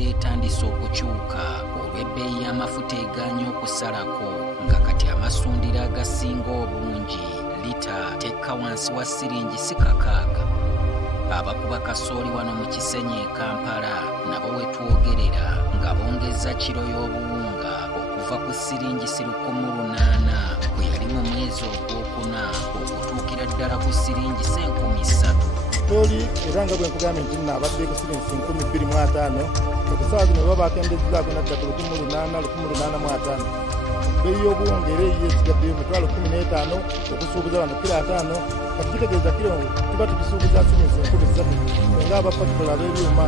embeera etandise okukyuka olw'ebbeeyi y'amafuta egaanye okusalako nga kati amasundiro agasinga obungi lita tekka wansi wa siringi si kakaaga. Abakuba kasooli wano mu Kisenyi e Kampala nabo we twogerera nga bongeza kiro y'obuwunga okuva ku siringi 1,800 bwe yali mu mwezi ogwokuna okutuukira ddala ku siringi 3,000. Kasooli era nga bwe nkugambye nti nnaabadde ku siringi 2,500 okusaawa zino baba bakendezezaako nadda ku 1,800. Ebbeeyi y'obuwunga era eyiye esigaddeyo emitwalo 15 okusuubuza wano kilo 5 kati kitegeeza kilo tuba tukisuubuza siringi 3,000 nga abafactory ab'ebyuma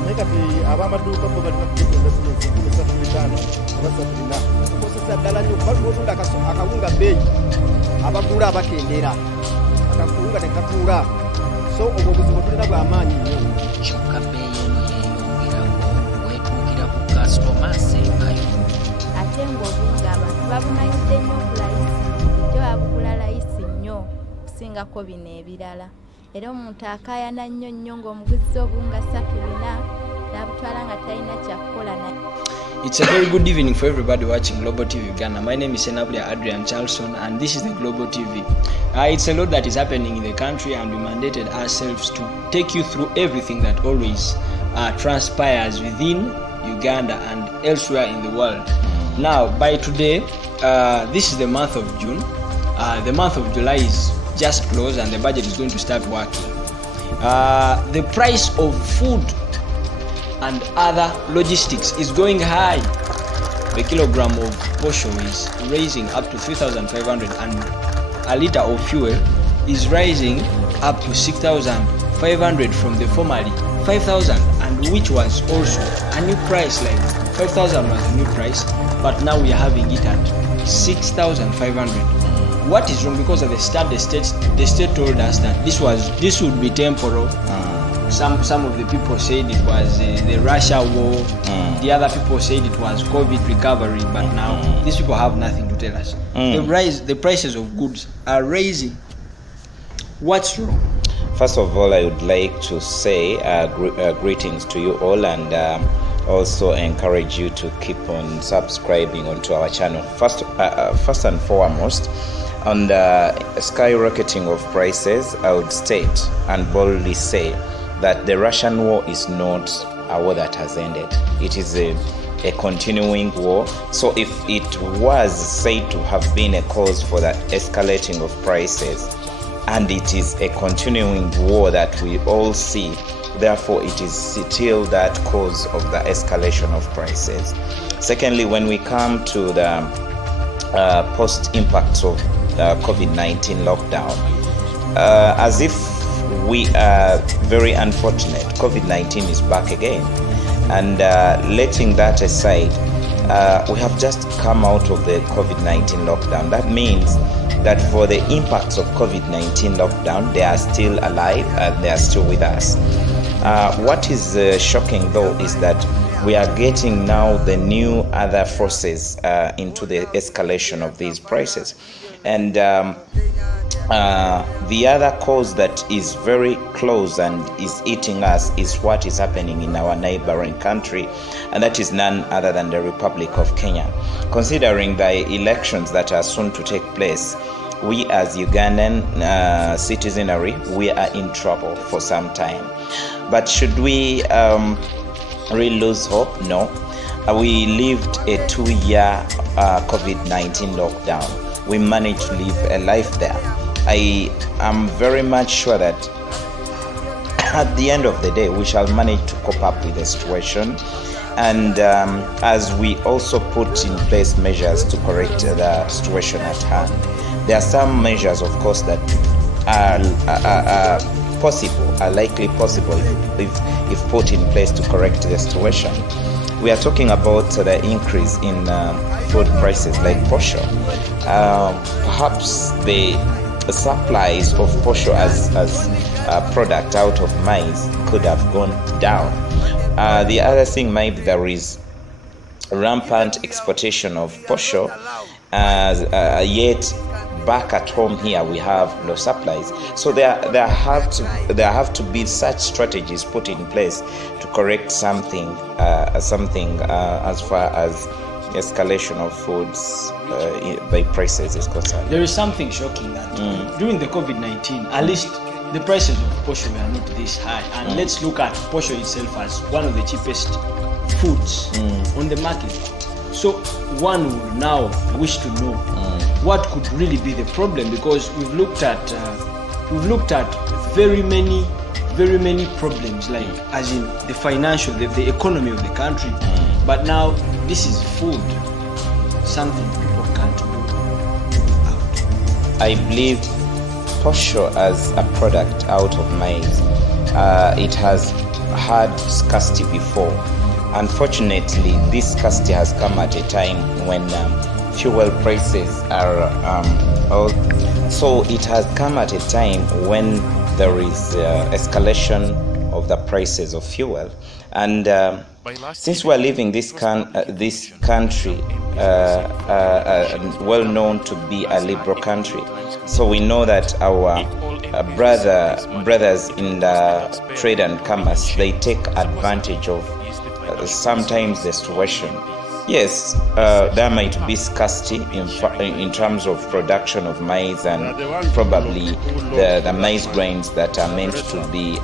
naye kati ab'amaduuka bo balina kugenda siringi 3,500 oba 3,400. Tukozesa ddala nnyo kuba lwotunda akawunga bbeeyi abagula bakendera akawunga ne katuula so obwo obuzibu tulina bw'amaanyi nnyo. Kyokka bbeeyi eno yeeyongerako weetuukira ku kasitoma asembayo. Ate ng'obuwunga abantu babumanyidde nnyo ku layisi, ejjo babugula layisi nnyo okusingako bino ebirala. Era omuntu akaayana nnyo ng'omuguzi obuwunga 3,400 n'abutwala nga talina kyakukola naye. It's a very good evening for everybody watching Global TV Uganda. My name is Senabria Adrian Charlson and this is the Global TV. It's a lot that is happening in the country and we mandated ourselves to take you through everything that always transpires within Uganda and elsewhere in the world. Now, by today, this is the month of June. The month of July is just closed and the budget is going to start working. The price of food and other logistics is going high. The kilogram of posho is raising up to 3,500 and a liter of fuel is rising up to 6,500 from the formerly 5,000, and which was also a new price. Like 5,000 was a new price, but now we are having it at 6,500. What is wrong? Because at the start the state told us that this would be temporal. Some of the people said it was the Russia war. The other people said it was COVID recovery. But now these people have nothing to tell us. The prices of goods are rising. What's wrong? First of all, I would like to say greetings to you all and also encourage you to keep on subscribing onto our channel. First and foremost, on the skyrocketing of prices, I would state and boldly say that the Russian war is not a war that has ended. It is a continuing war. So if it was said to have been a cause for the escalating of prices, and it is a continuing war that we all see, therefore it is still that cause of the escalation of prices. Secondly, when we come to the post impacts of COVID-19 lockdown, as if we are very unfortunate, COVID-19 is back again. And letting that aside, we have just come out of the COVID-19 lockdown. That means that for the impacts of COVID-19 lockdown, they are still alive and they are still with us. What is shocking though is that we are getting now the new other forces into the escalation of these prices. And the other cause that is very close and is eating us is what is happening in our neighboring country, and that is none other than the Republic of Kenya. Considering the elections that are soon to take place, we as Ugandan citizenry, we are in trouble for some time. But should we really lose hope? No. We lived a 2-year COVID-19 lockdown. We managed to live a life there. I am very much sure that at the end of the day, we shall manage to cope up with the situation. And as we also put in place measures to correct the situation at hand, there are some measures, of course, that are likely possible if put in place to correct the situation. We are talking about the increase in food prices like posho. Perhaps the supplies of posho as a product out of maize could have gone down. The other thing might be there is rampant exportation of posho, yet back at home here we have low supplies. So there have to be such strategies put in place to correct something as far as escalation of foods by prices is concerned. There is something shocking that during the COVID-19, at least the prices of posho were not this high. And let's look at posho itself as one of the cheapest foods on the market. So one would now wish to know what could really be the problem, because we've looked at very many problems, like as in the financial, the economy of the country. But now this is food, something people can't do without. I believe posho as a product out of maize, it has had scarcity before. Unfortunately, this scarcity has come at a time when fuel prices are so it has come at a time when there is escalation of the prices of fuel. And since we are living this country well known to be a liberal country, so we know that our brothers in the trade and commerce, they take advantage of sometimes the situation. Yes, there might be scarcity in terms of production of maize, and probably the maize grains that are meant to be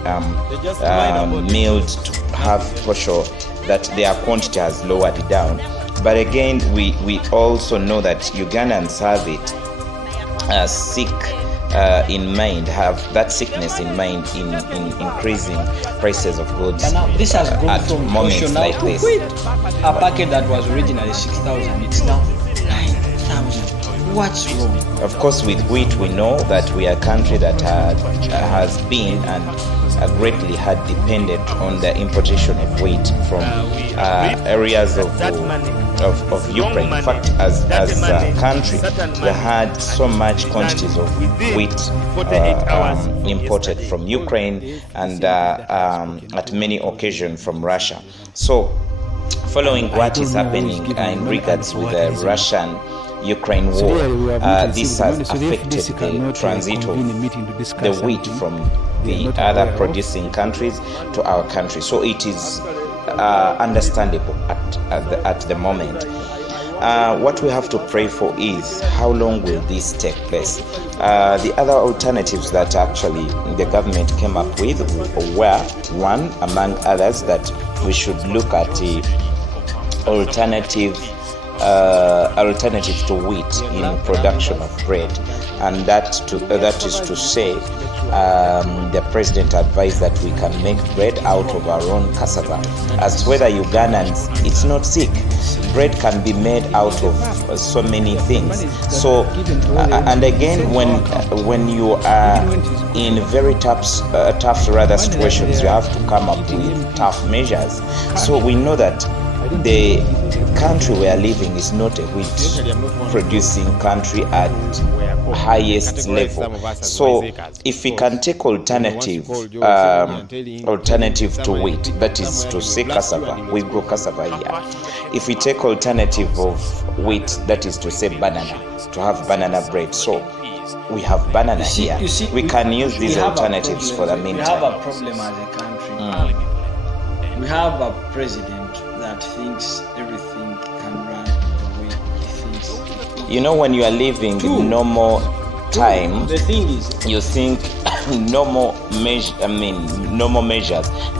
milled to have posho, that their quantity has lowered down. But again, we also know that Ugandans have it sick in mind, have that sickness in mind in increasing prices of goods. But now this has gone at from moments like to this. wheat. A packet that was originally 6,000, it's now 9,000. What's wrong? Of course, with wheat, we know that we are a country that has been and greatly had depended on the importation of wheat from areas of Ukraine. In fact, as a country, we had so much quantities of wheat imported from Ukraine, and at many occasions from Russia. So, following what is happening in regards with the Russian-Ukraine war, this has affected the transit of the wheat from the other producing countries to our country. So it is understandable at the moment. What we have to pray for is how long will this take place. The other alternatives that actually the government came up with were, one among others, that we should look at the alternatives to wheat in production of bread, and that is to say, the president advised that we can make bread out of our own cassava. As whether Ugandans, it's not sick. Bread can be made out of so many things. So, and again, when you are in very tough situations, you have to come up with tough measures. So we know that the country we are living is not a wheat producing country at highest level. So if we can take alternative to wheat, that is to say cassava, we grow cassava here. If we take alternative of wheat, that is to say banana, to have banana bread. So we have banana here. We can use these alternatives for the meantime. We have a problem as a country. We have a president that thinks everything can run the way he thinks. You know, when you are living in normal time, the thing is, you think normal measures,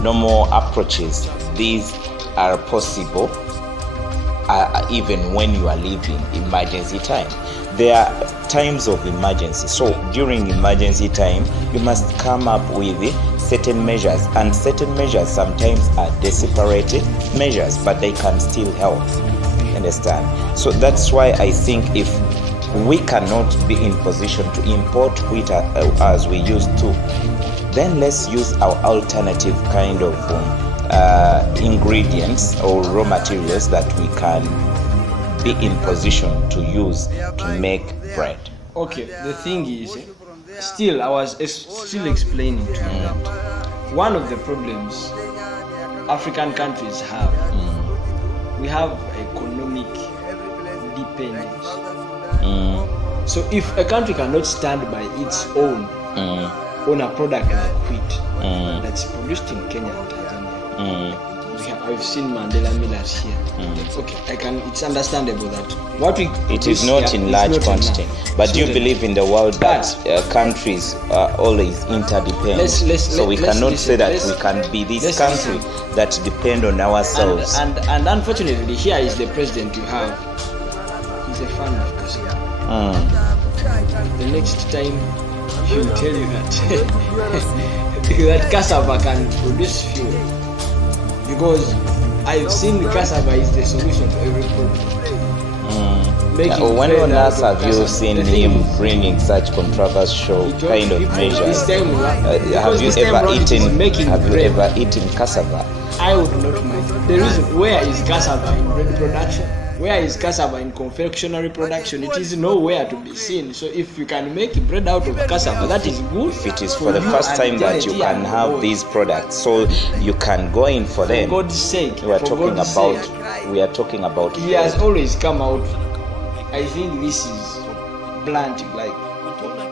normal approaches, these are possible even when you are living emergency time. There are times of emergency. So during emergency time, you must come up with certain measures, and certain measures sometimes are desperate measures, but they can still help. Understand? So that's why I think if we cannot be in position to import wheat as we used to, then let's use our alternative kind of ingredients or raw materials that we can be in position to use to make bread. Okay, the thing is, I was still explaining to you that one of the problems African countries have, we have economic dependence. So if a country cannot stand by its own on a product like wheat that's produced in Kenya and Tanzania, I've seen Mandela millers here. Okay, it's understandable that what we it is not in large quantity. But do you believe in the world that countries are always interdependent? So we cannot say that we can be this country that depend on ourselves. And unfortunately, here is the president you have. He's a fan of cassava. The next time he will tell you that that cassava can produce fuel. Because I've seen the cassava is the solution to every problem. When on earth have you seen him bringing such controversial kind of measures? Have you ever eaten cassava? I would not mind. The reason, where is cassava in bread production? Where is cassava in confectionery production? It is nowhere to be seen. So if you can make bread out of cassava, that is good. It is for the first time that you can have these products, so you can go in for them. For God's sake. We are talking about. He has always come out. I think this is blunt, like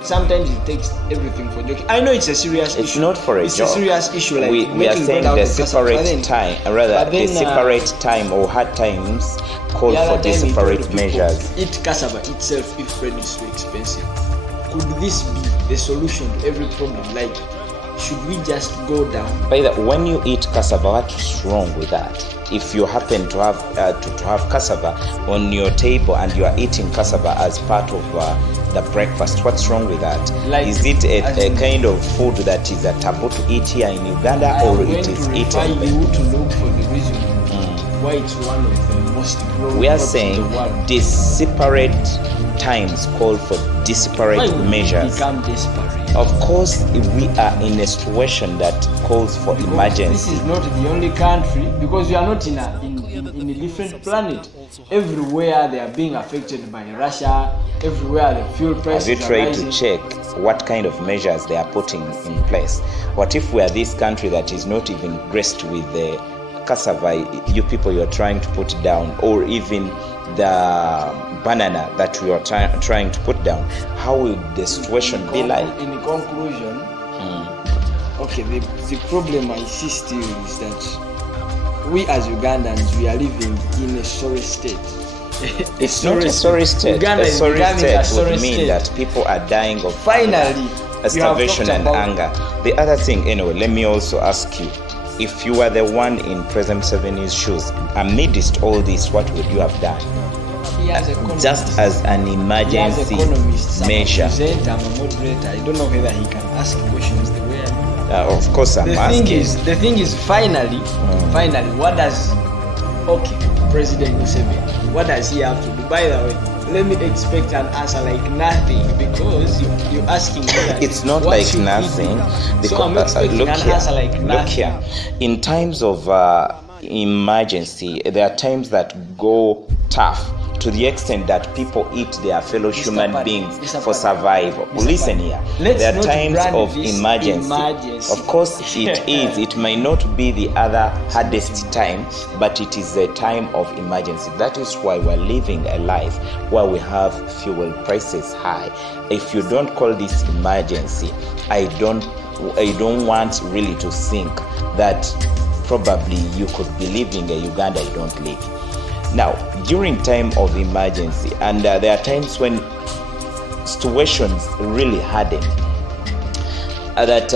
sometimes it takes everything for joking. I know it's a serious issue. It's not for a joke. It's a serious issue. Like we are saying the separate time, the separate time or hard times call for the separate measures. Eat cassava itself if bread is too expensive. Could this be the solution to every problem? Like, should we just go down? By the when you eat cassava, what's wrong with that? If you happen to have cassava on your table and you are eating cassava as part of the breakfast, what's wrong with that? Like, is it a kind of food that is a taboo to eat here in Uganda, or it is eaten? You to look for the reason why it's one of the most growing. We are saying these separate times call for disparate measures. Become disparate. Of course, we are in a situation that calls for emergency. This is not the only country, because we are not in a different planet. Everywhere they are being affected by Russia. Everywhere the fuel prices are rising. Have you tried to check what kind of measures they are putting in place? What if we are this country that is not even graced with the cassava you people you are trying to put down, or even the banana that we are trying to put down? How will the situation be like? In conclusion, okay, the problem I see still is that we as Ugandans, we are living in a sorry state. It's not a sorry state. Uganda a sorry state would mean state. That people are dying of finally starvation and anger. The other thing, anyway, let me also ask you, if you were the one in President Museveni's shoes, amidst all this, what would you have done? Just as an emergency measure. I'm a moderator. I don't know whether he can ask questions the way I do. Of course, I'm asking. The thing is, finally, what does President Museveni, what does he have to do? By the way, let me expect an answer like nothing, because you're asking me. It's not like nothing. So I'm expecting an answer like nothing. Look here. In times of emergency, there are times that go tough, to the extent that people eat their fellow human beings for survival. Listen here. There are times of emergency. Of course it is. It may not be the other hardest time, but it is a time of emergency. That is why we're living a life where we have fuel prices high. If you don't call this emergency, I don't want really to think that probably you could be living a Uganda you don't live. Now, during time of emergency, and there are times when situations really harden, that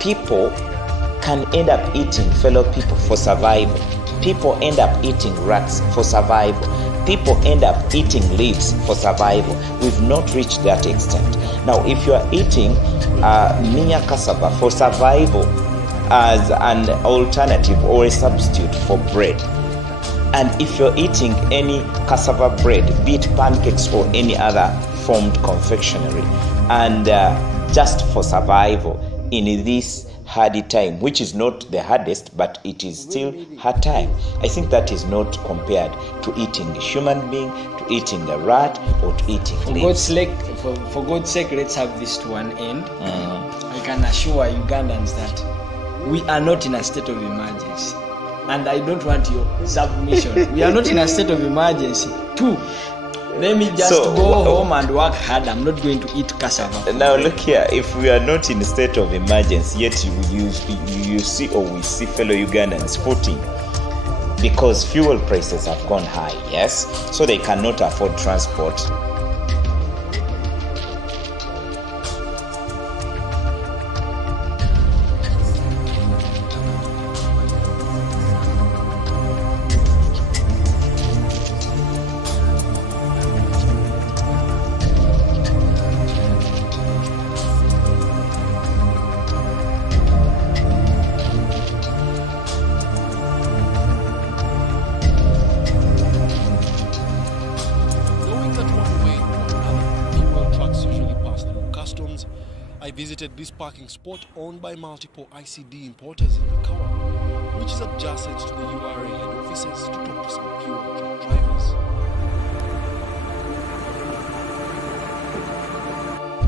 people can end up eating fellow people for survival. People end up eating rats for survival. People end up eating leaves for survival. We've not reached that extent. Now, if you are eating minya cassava for survival as an alternative or a substitute for bread, and if you're eating any cassava bread, be it pancakes or any other formed confectionery, and just for survival in this hardy time, which is not the hardest, but it is still hard time, I think that is not compared to eating a human being, to eating a rat, or to eating leaves. For God's sake, let's have this to an end. I can assure Ugandans that we are not in a state of emergency. And I don't want your submission. We are not in a state of emergency. 2, Let me just So, go home and work hard. I'm not going to eat cassava. Now look here, if we are not in a state of emergency, yet you see or we see fellow Ugandans voting because fuel prices have gone high, yes? So they cannot afford transport. I visited this parking spot owned by multiple ICD importers in Kawa, which is adjacent to the URA head offices, to talk to some fuel truck drivers.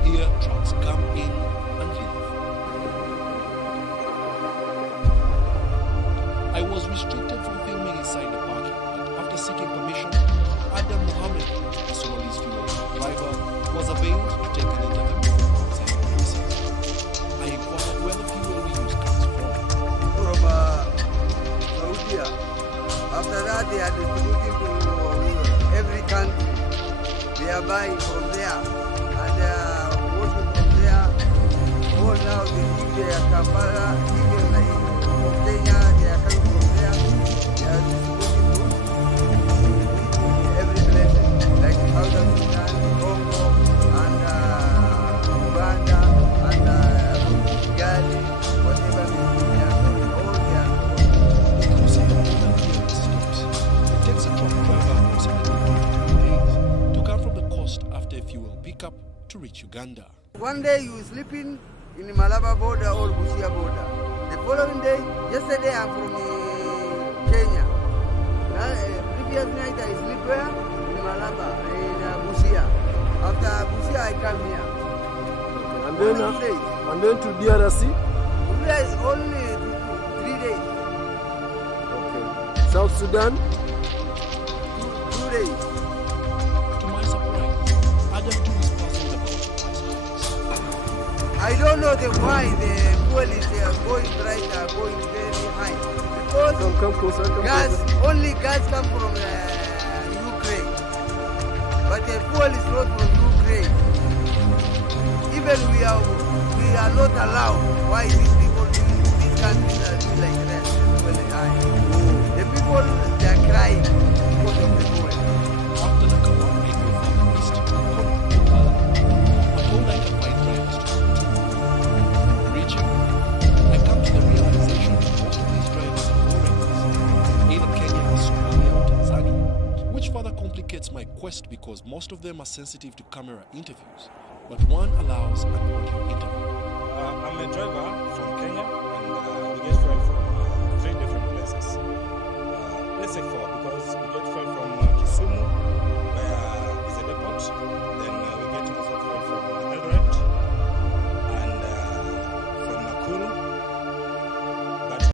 Here, trucks come in and leave. I was restricted from filming inside the parking, but after seeking permission, Adam Mohammed, a Somali's fuel truck driver, was availed to take an interview. I inquired where the fuel we use comes from. From Saudi. After that, they are distributing to every country. They are buying from there and they are washing from there. All now they give their Kampala, even like from Kenya, they are coming from there. They are distributing to every place, like Southern Sudan, Congo, and Uganda, and Gali, whatever they are doing, all they are doing. Because of the border clearance stops, it takes a truck driver approximately 2 to 3 days to come from the coast after a fuel pickup to reach Uganda. One day you sleeping in Malaba border or Busia border. The following day, yesterday I'm from Kenya. Previous night I sleep where? In Malaba, in Busia. After Busia I come here. And then to DRC? Yes, only 3 days. Okay. South Sudan? 2 days. To my surprise, Adam too is puzzled about the price hikes. I don't know why the fuel is going price are going very high. Because Come closer. only gas come from Ukraine. But the fuel is not from Ukraine. Even we are not allowed. Why these people these countries are doing like that? Well, the people they are crying because of the fuel. After the Kawa, I go further east to Kampala. I'm told I can find drivers to talk to. Reaching, I come to the realization that most of these drivers are foreigners, either Kenya, Somalia, or Tanzania, which further complicates my quest because most of them are sensitive to camera interviews. But one allows an audio interview. I'm a driver from Kenya and we get fuel from